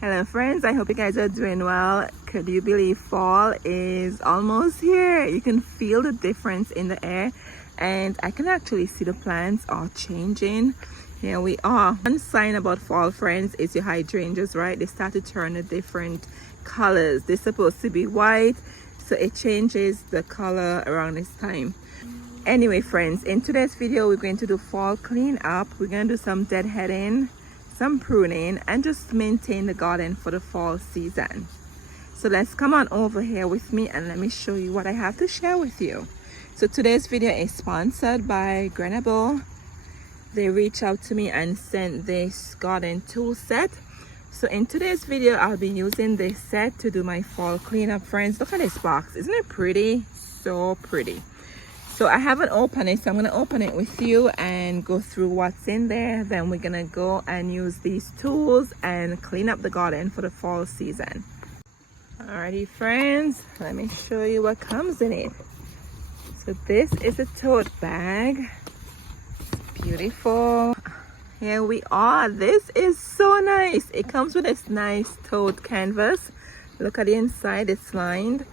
Hello friends, I hope you guys are doing well. Could you believe fall is almost here? You can feel the difference in the air and I can actually see the plants are changing. Here we are. One sign about fall, friends, is your hydrangeas, right? They start to turn a different colors. They're supposed to be white, so it changes the color around this time. Anyway friends, in today's video we're going to do fall cleanup. We're going to do some deadheading, some pruning, and just maintain the garden for the fall season. So let's come on over here with me and let me show you what I have to share with you. So today's video is sponsored by Grenebo. They reached out to me and sent this garden tool set. So in today's video I'll be using this set to do my fall cleanup. Friends, look at this box. Isn't it pretty? So pretty. So I haven't opened it, so I'm going to open it with you and go through what's in there. Then we're going to go and use these tools and clean up the garden for the fall season. Alrighty friends, let me show you what comes in it. So this is a tote bag. It's beautiful. Here we are. This is so nice. It comes with this nice tote canvas. Look at the inside, it's lined.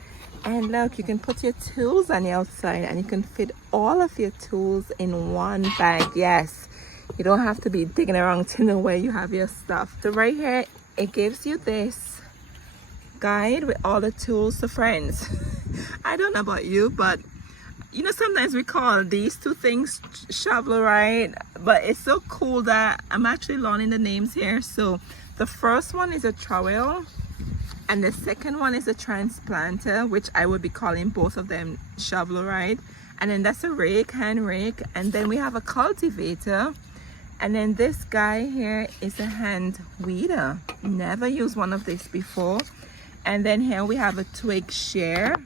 And look, you can put your tools on the outside and you can fit all of your tools in one bag. Yes, you don't have to be digging around to know where you have your stuff. So right here, it gives you this guide with all the tools. So friends, I don't know about you, but you know, sometimes we call these two things shovel, right? But it's so cool that I'm actually learning the names here. So the first one is a trowel. And the second one is a transplanter, which I would be calling both of them shovel, right? And then that's a rake, hand rake. And then we have a cultivator. And then this guy here is a hand weeder. Never used one of these before. And then here we have a twig shear.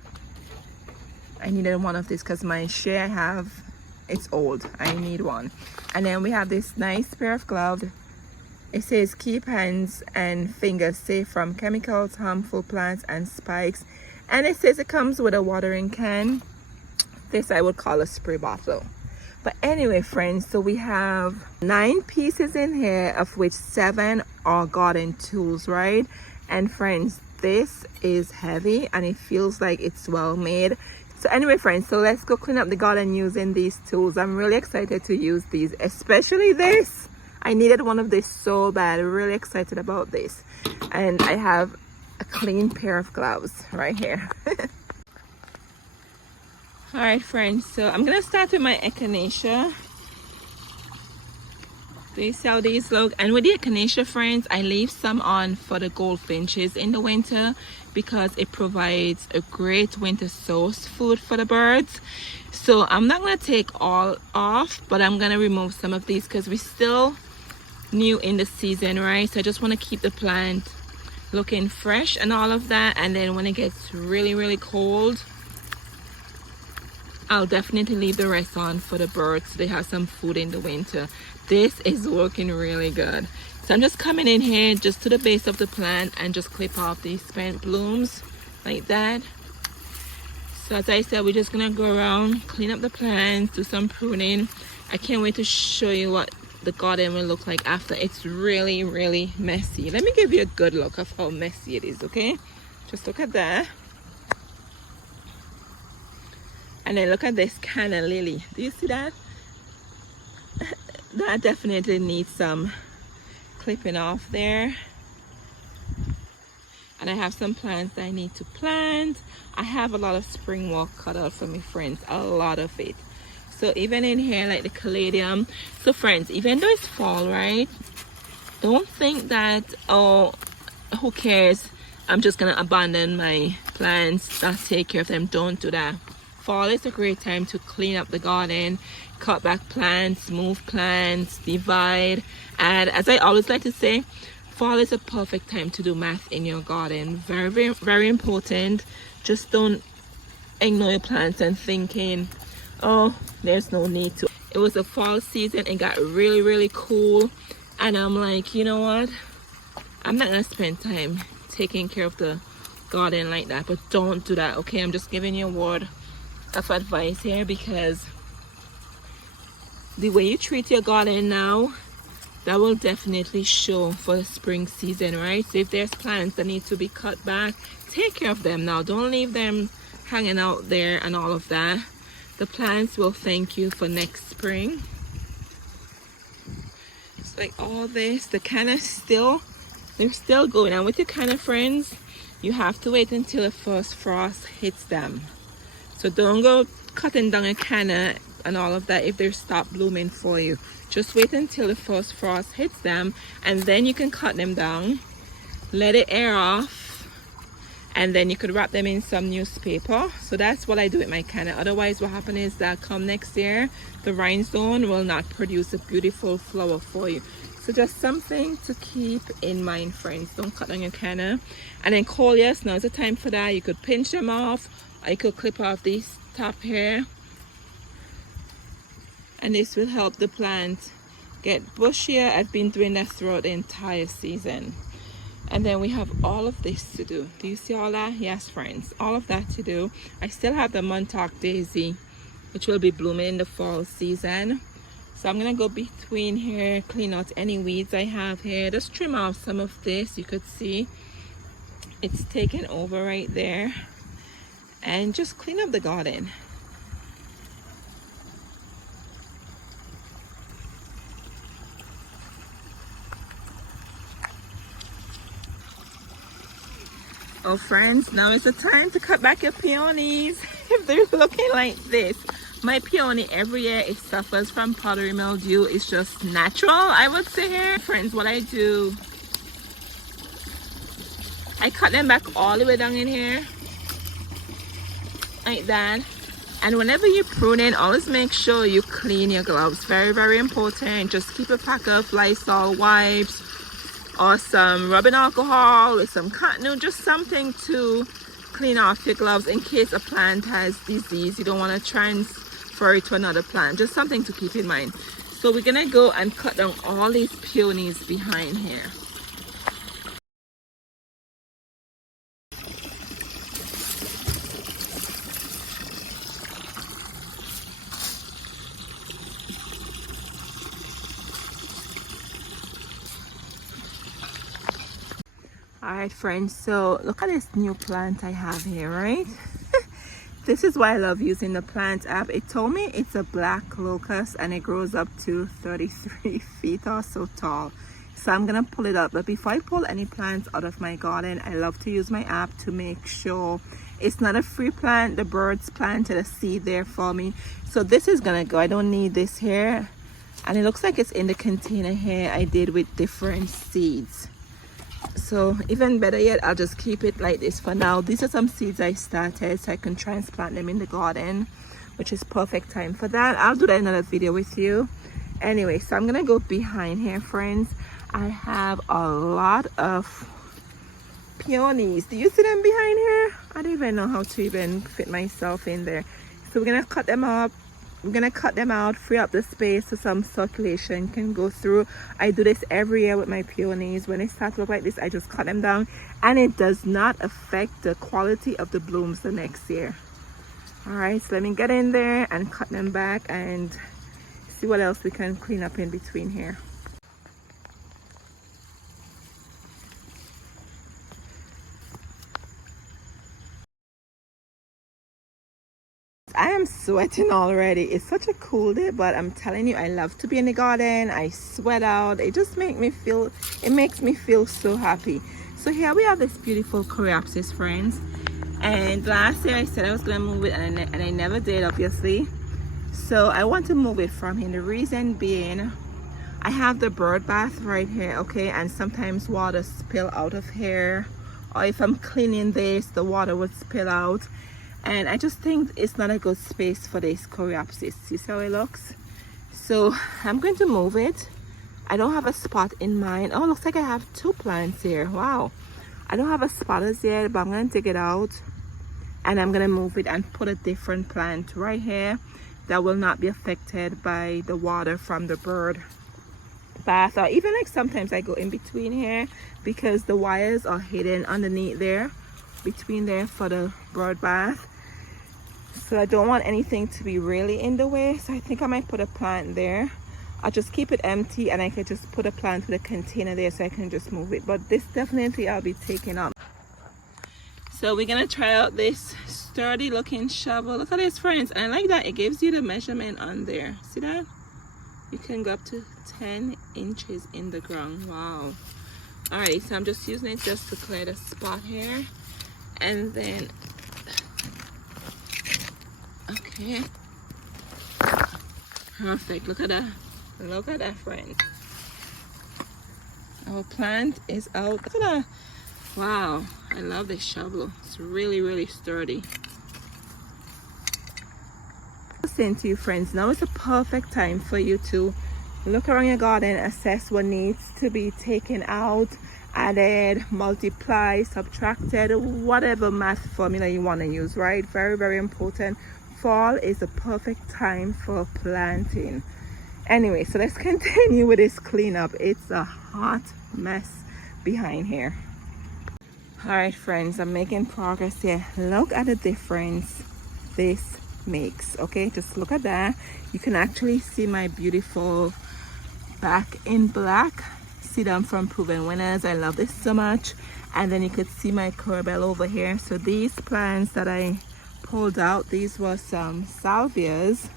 I needed one of these because my shear I have, it's old. I need one. And then we have this nice pair of gloves. It says keep hands and fingers safe from chemicals, harmful plants and spikes. And it says it comes with a watering can. This I would call a spray bottle. But anyway friends, so we have 9 pieces in here, of which 7 are garden tools, right? And friends, this is heavy and it feels like it's well made. So anyway friends, so let's go clean up the garden using these tools. I'm really excited to use these, especially this. I needed one of these so bad. Really excited about this. And I have a clean pair of gloves right here. Alright friends, so I'm going to start with my echinacea. Do you see how these look? And with the echinacea, friends, I leave some on for the goldfinches in the winter because it provides a great winter source food for the birds. So I'm not going to take all off, but I'm going to remove some of these because we're still new in the season, right? So I just want to keep the plant looking fresh and all of that. And then when it gets really cold, I'll definitely leave the rest on for the birds so they have some food in the winter. This is working really good. So I'm just coming in here just to the base of the plant and just clip off these spent blooms like that. So as I said, we're just gonna go around, clean up the plants, do some pruning. I can't wait to show you what the garden will look like after. It's really messy. Let me give you a good look of how messy it is, okay? Just look at that. And then look at this canna lily. Do you see that? That definitely needs some clipping off there. And I have some plants that I need to plant. I have a lot of spring walk cut out for me, friends, a lot of it. So even in here, like the caladium. So friends, even though it's fall, right? Don't think that, oh, who cares? I'm just gonna abandon my plants, not take care of them. Don't do that. Fall is a great time to clean up the garden, cut back plants, move plants, divide. And as I always like to say, fall is a perfect time to do math in your garden. Very important. Just don't ignore your plants and thinking, oh, there's no need to. It was a fall season. It got really cool. And I'm like, you know what? I'm not going to spend time taking care of the garden like that. But don't do that, okay? I'm just giving you a word of advice here because the way you treat your garden now that will definitely show for the spring season, right? So if there's plants that need to be cut back, take care of them now. Don't leave them hanging out there and all of that. The plants will thank you for next spring. It's like all this, the canna still, they're still going. And with your canna friends, you have to wait until the first frost hits them. So don't go cutting down a canna and all of that if they're stopped blooming for you. Just wait until the first frost hits them, and then you can cut them down, let it air off, and then you could wrap them in some newspaper. So that's what I do with my canna. Otherwise, what happens is that come next year, the rhinestone will not produce a beautiful flower for you. So just something to keep in mind, friends. Don't cut down your canna. And then coleus, now is the time for that. You could pinch them off, or you could clip off this top here, and this will help the plant get bushier. I've been doing that throughout the entire season. And then we have all of this to do. Do you see all that? Yes, friends, all of that to do. I still have the Montauk daisy, which will be blooming in the fall season. So I'm gonna go between here, clean out any weeds I have here. Just trim off some of this. You could see it's taken over right there. And just clean up the garden. Oh friends, now is the time to cut back your peonies. If they're looking like this. My peony every year, it suffers from powdery mildew. It's just natural, I would say here. Friends, what I do, I cut them back all the way down in here. Like that. And whenever you're pruning, always make sure you clean your gloves. Very, very important. Just keep a pack of Lysol wipes, or some rubbing alcohol with some cotton, just something to clean off your gloves in case a plant has disease. You don't want to transfer it to another plant. Just something to keep in mind. So we're gonna go and cut down all these peonies behind here. Alright friends, so look at this new plant I have here, right? This is why I love using the plant app. It told me it's a black locust and it grows up to 33 feet or so tall. So I'm gonna pull it up, but before I pull any plants out of my garden, I love to use my app to make sure it's not a free plant. The birds planted a seed there for me. So this is gonna go. I don't need this here. And it looks like it's in the container here I did with different seeds. So even better yet, I'll just keep it like this for now. These are some seeds I started so I can transplant them in the garden, which is perfect time for that. I'll do that in another video with you. Anyway, so I'm gonna go behind here, friends. I have a lot of peonies. Do you see them behind here? I don't even know how to even fit myself in there. So we're gonna cut them up. We're gonna cut them out, free up the space so some circulation can go through. I do this every year with my peonies. When they start to look like this, I just cut them down, and it does not affect the quality of the blooms the next year. All right, so let me get in there and cut them back and see what else we can clean up in between here. I am sweating already. It's such a cool day, but I'm telling you, I love to be in the garden. I sweat out. It just makes me feel so happy. So here we have this beautiful coreopsis, friends. And last year I said I was gonna move it, and I never did, obviously. So I want to move it from here. The reason being, I have the bird bath right here, okay? And sometimes water spill out of here, or if I'm cleaning this, the water would spill out. And I just think it's not a good space for this coreopsis. You see how it looks? So I'm going to move it. I don't have a spot in mind. Oh, looks like I have two plants here. Wow. I don't have a spot as yet, but I'm going to take it out and I'm going to move it and put a different plant right here that will not be affected by the water from the bird bath. Or even like sometimes I go in between here because the wires are hidden underneath there, between there for the bird bath. So I don't want anything to be really in the way, so I think I might put a plant there. I'll just keep it empty and I can just put a plant with a container there so I can just move it. But this definitely I'll be taking up. So we're gonna try out this sturdy looking shovel. Look at this, friends. And I like that it gives you the measurement on there. See that? You can go up to 10 inches in the ground. Wow. Alright, so I'm just using it just to clear the spot here. And then, okay. Perfect. Look at that. Look at that, friends. Our plant is out. Look at that. Wow. I love this shovel. It's really, really sturdy. Saying to you, friends, now is a perfect time for you to look around your garden, assess what needs to be taken out, added, multiplied, subtracted, whatever math formula you want to use, right? Very, very important. Fall is a perfect time for planting. Anyway, so let's continue with this cleanup. It's a hot mess behind here. All right, friends, I'm making progress here. Look at the difference this makes. Okay, just look at that. You can actually see my beautiful back in black. See them from Proven Winners. I love this so much. And then you could see my corbel over here. So these plants that I pulled out, these were some salvias.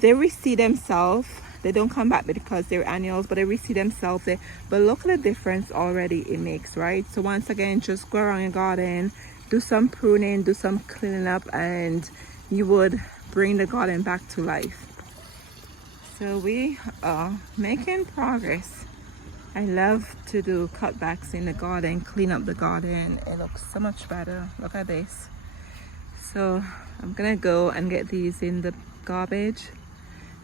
They reseed themselves. They don't come back because they're annuals, but they reseed themselves there. But look at the difference already it makes, right? So once again, just go around your garden, do some pruning, do some cleaning up, and you would bring the garden back to life. So we are making progress. I love to do cutbacks in the garden, clean up the garden. It looks so much better. Look at this. So I'm gonna go and get these in the garbage.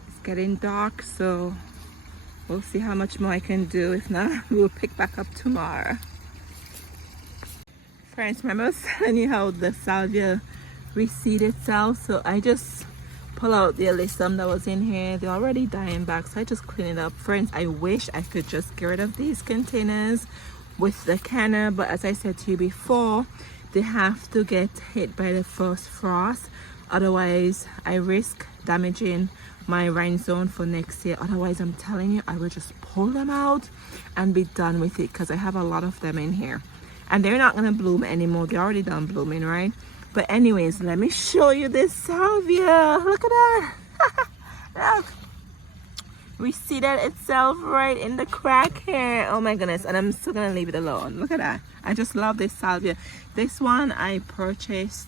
It's getting dark, so we'll see how much more I can do. If not, we'll pick back up tomorrow. Friends, remember I was telling you how the salvia reseed itself? So I just pull out the alyssum that was in here. They're already dying back, so I just clean it up. Friends, I wish I could just get rid of these containers with the canner, but as I said to you before, they have to get hit by the first frost. Otherwise, I risk damaging my rhinestone for next year. Otherwise, I'm telling you, I will just pull them out and be done with it, because I have a lot of them in here and they're not gonna bloom anymore. They're already done blooming, right? But anyways, let me show you this salvia. Look at that. Look, reseeded itself right in the crack here. Oh my goodness. And I'm still gonna leave it alone. Look at that. I just love this salvia. This one I purchased,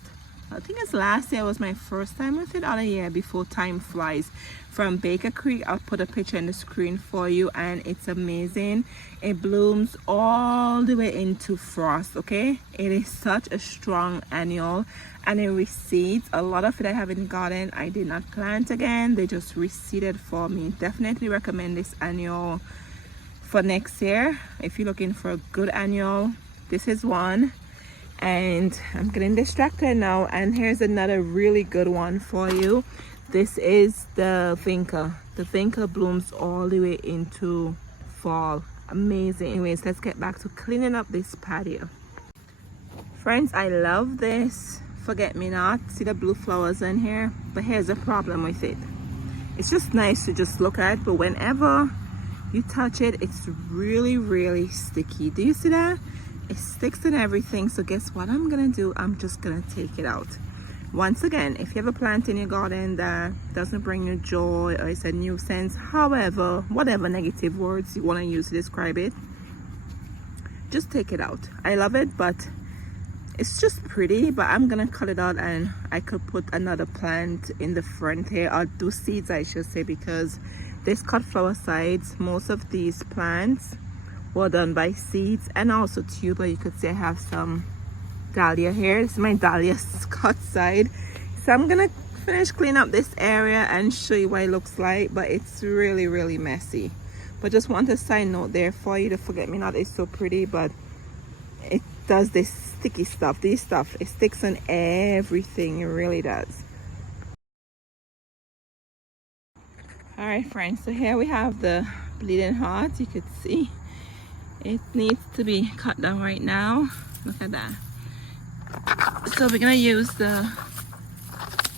I think it's last year. Was my first time with it, or a year before. Time flies. From Baker Creek. I'll put a picture in the screen for you, and it's amazing. It blooms all the way into frost. Okay, it is such a strong annual, and it reseeds. A lot of it I have in the garden. I did not plant again, they just reseeded for me. Definitely recommend this annual for next year if you're looking for a good annual. This is one. And I'm getting distracted now, and here's another really good one for you. This is the vinca. The vinca blooms all the way into fall. Amazing. Anyways, let's get back to cleaning up this patio. Friends, I love this forget-me-not. See the blue flowers in here? But here's the problem with it. It's just nice to just look at, but whenever you touch it, it's really, really sticky. Do you see that? It sticks in everything. So guess what I'm gonna do? I'm just gonna take it out. Once again, if you have a plant in your garden that doesn't bring you joy, or it's a nuisance, however, whatever negative words you want to use to describe it, just take it out. I love it, but it's just pretty. But I'm gonna cut it out, and I could put another plant in the front here, or do seeds I should say, because this cut flower sides, most of these plants were done by seeds and also tuber. You could see I have some dahlia here. This is my dahlia cut side. So I'm gonna finish clean up this area and show you what it looks like, but it's really, really messy. But just want a side note there for you. The forget-me-not is so pretty, but it does this sticky stuff. This stuff, it sticks on everything. It really does. All right, friends, so here we have the bleeding heart. You could see it needs to be cut down right now. Look at that. So we're gonna use the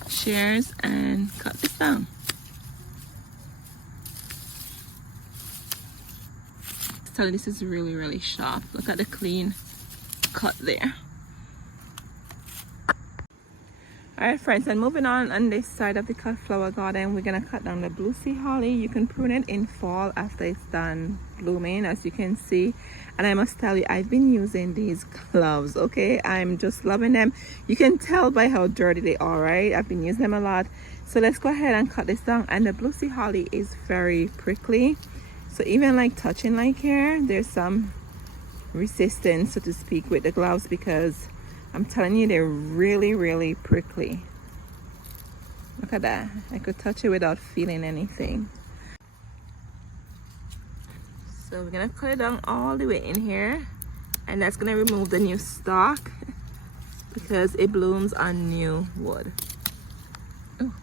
shears and cut this down. tell you, this is really, really sharp. Look at the clean cut there. Alright friends, and moving on this side of the cut flower garden, we're gonna cut down the blue sea holly. You can prune it in fall after it's done blooming, as you can see. And I must tell you, I've been using these gloves, okay? I'm just loving them. You can tell by how dirty they are, right? I've been using them a lot. So let's go ahead and cut this down. And the blue sea holly is very prickly. So even like touching like here, there's some resistance, so to speak, with the gloves, because I'm telling you, they're really, really prickly. Look at that. I could touch it without feeling anything. So we're gonna cut it down all the way in here, and that's gonna remove the new stalk because it blooms on new wood. Ooh.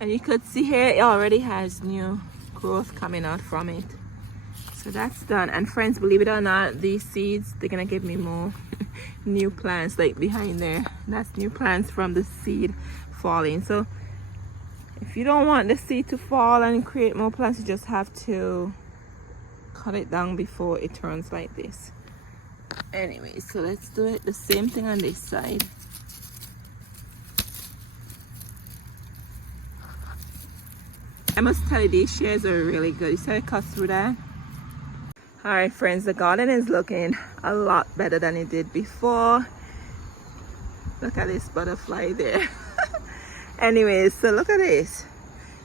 And you could see here, it already has new growth coming out from it. So that's done. And friends, believe it or not, these seeds, they're gonna give me more new plants like behind there. That's new plants from the seed falling. So if you don't want the seed to fall and create more plants, you just have to cut it down before it turns like this. Anyway, so let's do it the same thing on this side. I must tell you, these shares are really good. You see how it cuts through that? Alright friends, the garden is looking a lot better than it did before. Look at this butterfly there. Anyways, so look at this.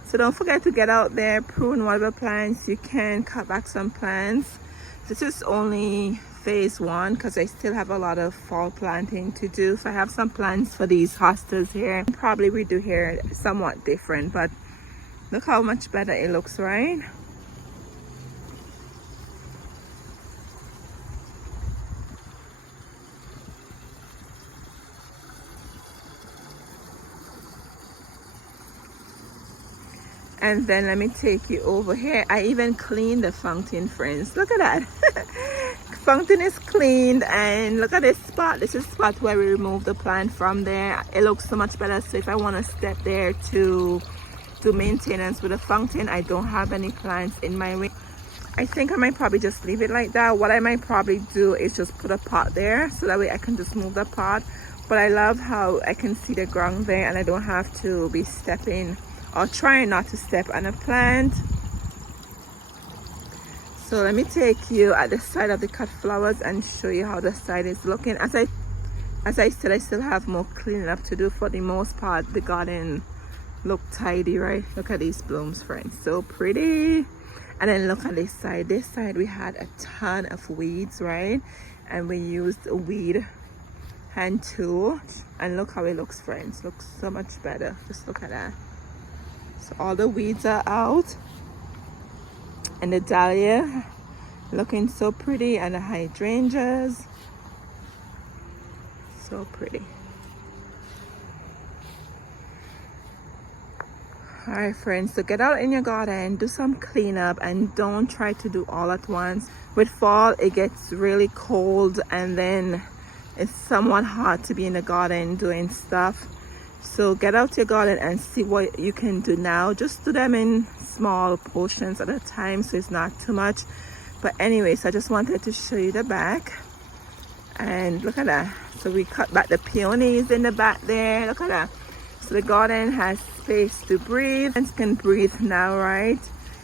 So don't forget to get out there, prune whatever plants you can, cut back some plants. This is only phase one because I still have a lot of fall planting to do. So I have some plans for these hostas here. Probably redo here somewhat different, but look how much better it looks, right? And then let me take you over here. I even cleaned the fountain, friends. Look at that. Fountain is cleaned, and look at this spot. This is the spot where we removed the plant from there. It looks so much better. So if I want to step there to do maintenance with the fountain, I don't have any plants in my way. I think I might probably just leave it like that. What I might probably do is just put a pot there, so that way I can just move the pot. But I love how I can see the ground there, and I don't have to be stepping or trying not to step on a plant. So let me take you at the side of the cut flowers and show you how the side is looking. As I said, I still have more cleaning up to do. For the most part, the garden look tidy, right? Look at these blooms, friends, so pretty. And then look at this side. This side we had a ton of weeds, right? And we used a weed hand tool, and look how it looks, friends. Looks so much better. Just look at that. So all the weeds are out, and the dahlia looking so pretty, and the hydrangeas so pretty. All right friends, so get out in your garden, do some cleanup, and don't try to do all at once. With fall, it gets really cold, and then it's somewhat hard to be in the garden doing stuff. So get out your garden and see what you can do now. Just do them in small portions at a time, so it's not too much. But anyways, I just wanted to show you the back, and look at that. So we cut back the peonies in the back there. Look at that. So the garden has space to breathe. Plants can breathe now, right?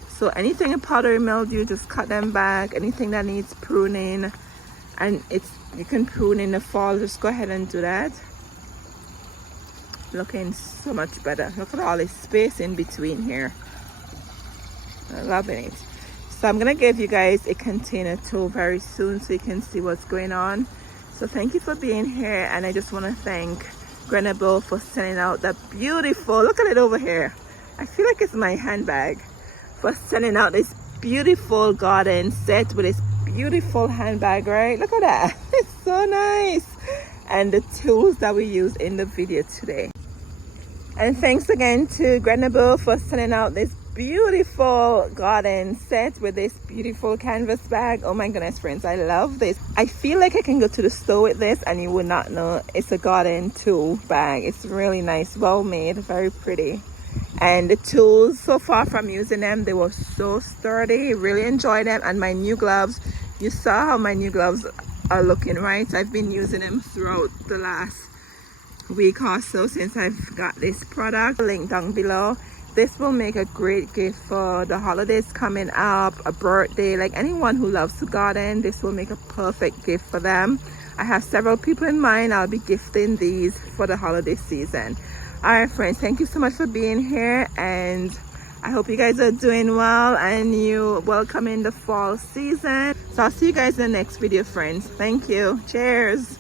So anything in powdery mildew, just cut them back. Anything that needs pruning, and you can prune in the fall, just go ahead and do that. Looking so much better. Look at all this space in between here. I'm loving it. So I'm gonna give you guys a container tour very soon so you can see what's going on. So thank you for being here, and I just want to thank Grenebo for sending out that beautiful, look at it over here, I feel like it's my handbag, for sending out this beautiful garden set with this beautiful handbag, right? Look at that. It's so nice. And the tools that we use in the video today. And thanks again to Grenebo for sending out this beautiful garden set with this beautiful canvas bag. Oh my goodness, friends, I love this. I feel like I can go to the store with this and you would not know it's a garden tool bag. It's really nice, well made, very pretty. And the tools, so far from using them, they were so sturdy. Really enjoyed them. And my new gloves, you saw how my new gloves are looking, right? I've been using them throughout the last week or so since I've got this product. Link down below. This will make a great gift for the holidays coming up, a birthday, like anyone who loves to garden. This will make a perfect gift for them. I have several people in mind. I'll be gifting these for the holiday season. All right, friends, thank you so much for being here, and I hope you guys are doing well and you welcome in the fall season. So I'll see you guys in the next video, friends. Thank you. Cheers.